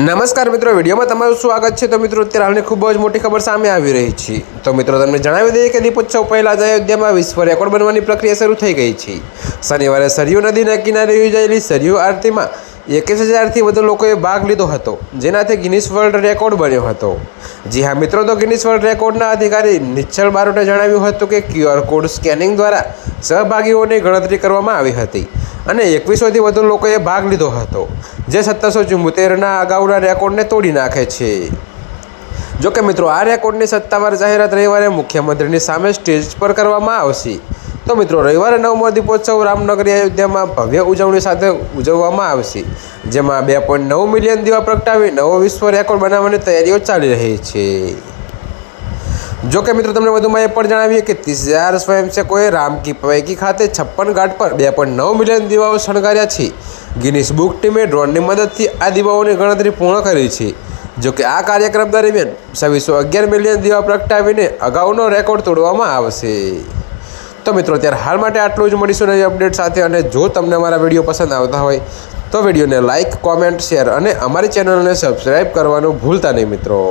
નમસ્કાર મિત્રો, વિડીયોમાં તમારું સ્વાગત છે. તો મિત્રો, અત્યારે હાલની ખૂબ જ મોટી ખબર સામે આવી રહી છે. તો મિત્રો, તમને જણાવી દઈએ કે દીપોત્સવ પહેલાં જ અયોધ્યામાં વિશ્વ રેકોર્ડ બનવાની પ્રક્રિયા શરૂ થઈ ગઈ છે. શનિવારે સરયુ નદીના કિનારે યોજાયેલી સરયુ આરતીમાં એકવીસ હજારથી વધુ લોકોએ ભાગ લીધો હતો, જેનાથી ગિનિસ વર્લ્ડ રેકોર્ડ બન્યો હતો. જી હા, મિત્રો, તો ગિનિસ વર્લ્ડ રેકોર્ડના અધિકારી નિશ્ચલ બારોટે જણાવ્યું હતું કે ક્યુઆર કોડ સ્કેનિંગ દ્વારા સહભાગીઓની ગણતરી કરવામાં આવી હતી. અને એકવીસોથી વધુ લોકોએ ભાગ લીધો હતો, જે સત્તરસો ચુમ્મોતેરના અગાઉના રેકોર્ડને તોડી નાખે છે. જોકે મિત્રો, આ રેકોર્ડની સત્તાવાર જાહેરાત રવિવારે મુખ્યમંત્રીની સામે સ્ટેજ પર કરવામાં આવશે. તો મિત્રો, રવિવારે નવમો દીપોત્સવ રામનગરી અયોધ્યામાં ભવ્ય ઉજવણી સાથે ઉજવવામાં આવશે, જેમાં બે પોઈન્ટ નવ મિલિયન દીવા પ્રગટાવી નવો વિશ્વ રેકોર્ડ બનાવવાની તૈયારીઓ ચાલી રહી છે. જો કે મિત્રો, તમને વધુમાં એ પણ જણાવીએ કે ત્રીસ હજાર સ્વયંસેવકોએ રામકી પૈકી ખાતે છપ્પન ઘાટ પર બે પોઈન્ટ નવ મિલિયન દીવાઓ શણગાર્યા છે. ગિનિસ બુક ટીમે ડ્રોનની મદદથી આ દીવાઓની ગણતરી પૂર્ણ કરી છે. જો કે આ કાર્યક્રમ દરમિયાન છવ્વીસો અગિયાર મિલિયન દીવા પ્રગટાવીને અગાઉનો રેકોર્ડ તોડવામાં આવશે. તો મિત્રો ત્યારે હાલ માટે આટલું જ. મળીશું નવી અપડેટ સાથે અને જો તમને અમારા વીડિયો પસંદ આવતા હોય, તો વિડીયોને લાઇક કોમેન્ટ, શેર અને અમારી ચેનલને સબસ્ક્રાઈબ કરવાનું ભૂલતા નહીં મિત્રો.